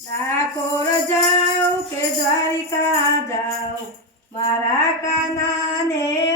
ડાકોર જાઓ કે દ્વારિકા જાઓ મારા કાનાને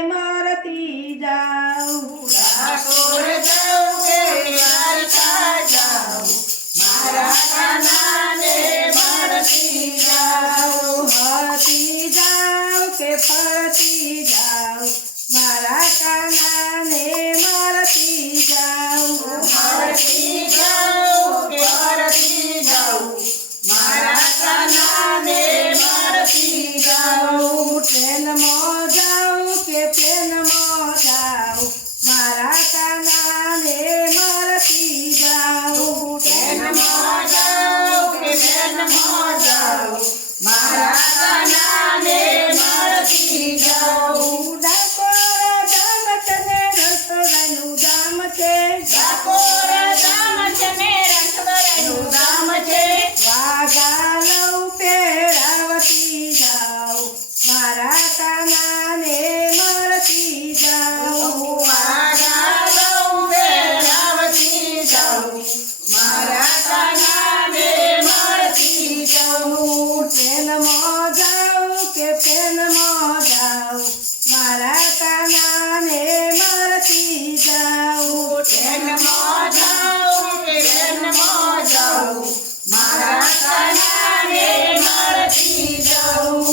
મનમાં જાઉં મારા કલાને મળતી જાઉં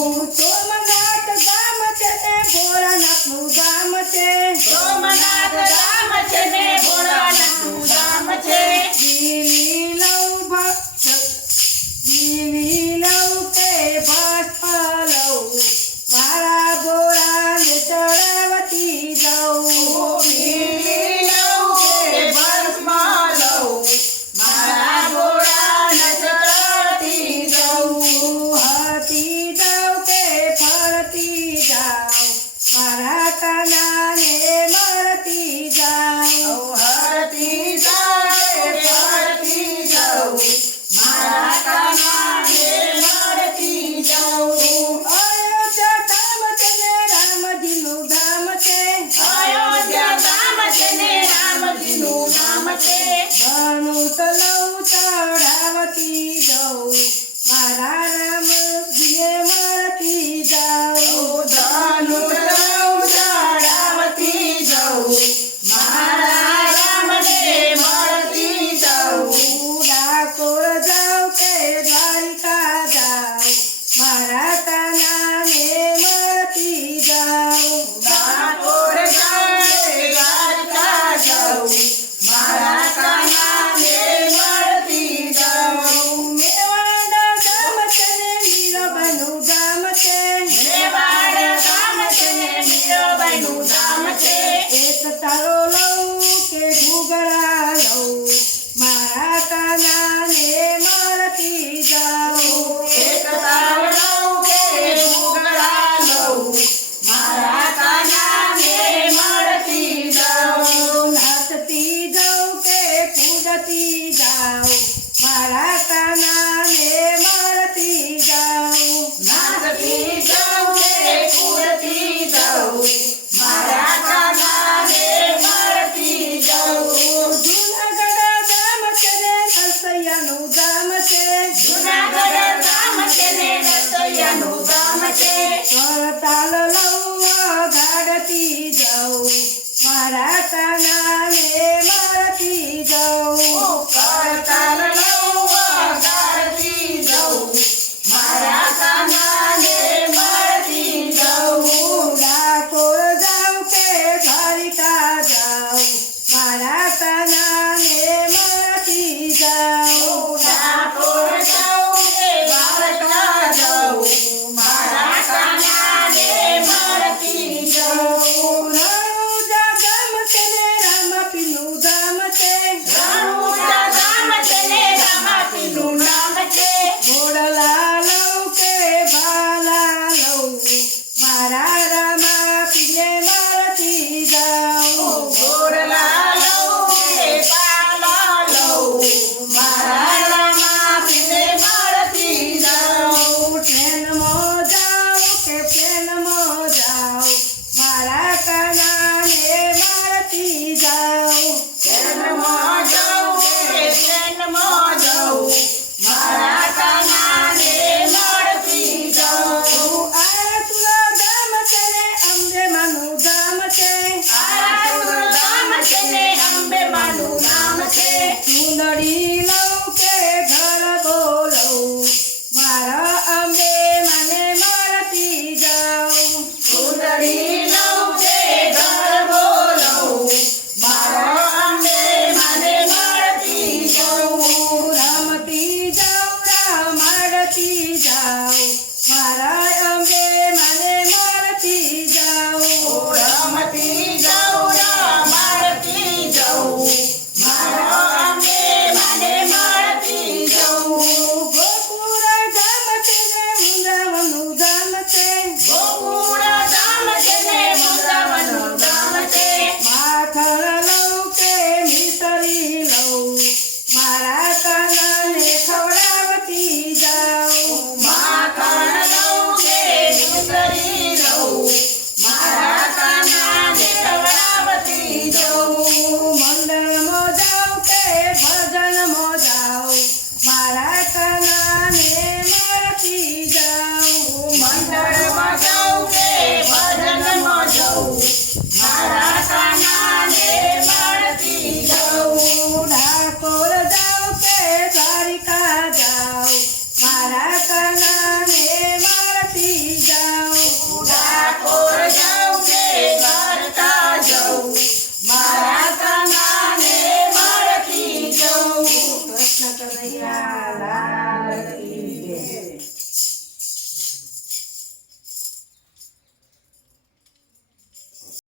我了